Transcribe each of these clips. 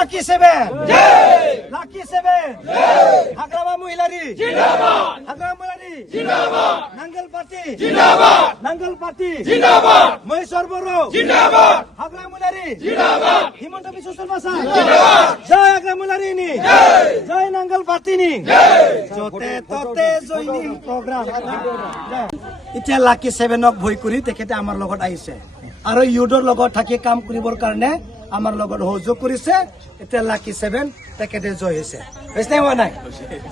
lucky seven lucky seven Hagrama Mohilary Hagrama Mohilary নাঙ্গল party নাঙ্গল party Maheshwar বড় হাগ্রামা মহিলারি হিমন্ত বিশ্ব শর্মা স্যার জয় হাগ্রামা মহিলারি নি জয় নাঙ্গল পার্টি নি যতে ততে জয়নিং প্রগ্রাম এতিয়া লাকি সেভেনক ভয় কৰি তেখেতে আমাৰ লগত আহিছে আৰু ইউডৰ লগত থাকি কাম কৰিবৰ কাৰণে আমাৰ লগত সহযোগ কৰিছে এতিয়া লাকি সেভেন তেখেতে জয় হৈছে হৈছে হোৱা নাই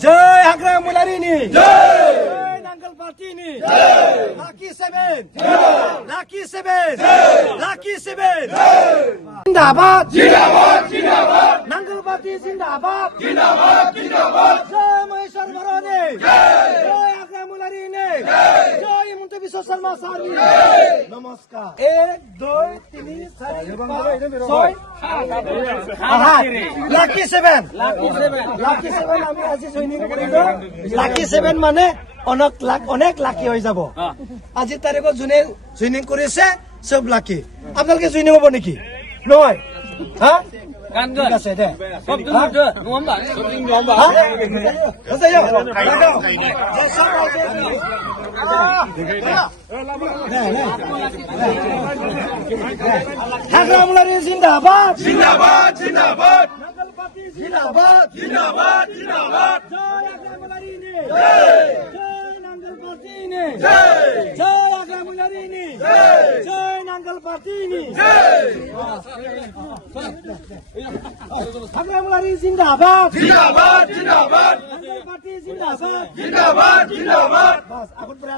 জয় হাগ্ৰামা মহিলাৰি নি জয় নাঙ্গল পাৰ্টি নি lucky seven lucky seven lucky seven জিন্দাবাদ জিন্দাবাদ জিন্দাবাদ নাঙ্গল পাৰ্টি জিন্দাবাদ জিন্দাবাদ জিন্দাবাদ জয় মহেশ্বৰ বড় নে জয় হাগ্ৰামা মহিলাৰি নে জয় হিমন্ত বিশ্ব শৰ্মা স্যার নমস্কাৰ 1 2 3 4 5 লাকি সেভেন লাকি সেভেন আমি আজি জয়নিং কৰিলো লাকি সেভেন মানে অনেক লাকি হৈ যাব আজি তাৰিখত যোনে জয়নিং কৰিছে সব লাকি আপোনালোকে জয়নিং হ'ব নেকি নহয় হা ঠিক আছে দে হাগ্রামা মহিলারি জিন্দাবাদ জিন্দাবাদ জিন্দাবাদ নাঙ্গল পার্টি জিন্দাবাদ জিন্দাবাদ জিন্দাবাদ জয় হাগ্রামা মহিলারি নে জয় নাঙ্গল পার্টি নে জয় হাগ্রামা মহিলারি নে জয় নাঙ্গল পার্টি নে হাগ্রামা মহিলারি জিন্দাবাদ জিন্দাবাদ জিন্দাবাদ নাঙ্গল পার্টি জিন্দাবাদ জিন্দাবাদ জিন্দাবাদ বাস এখন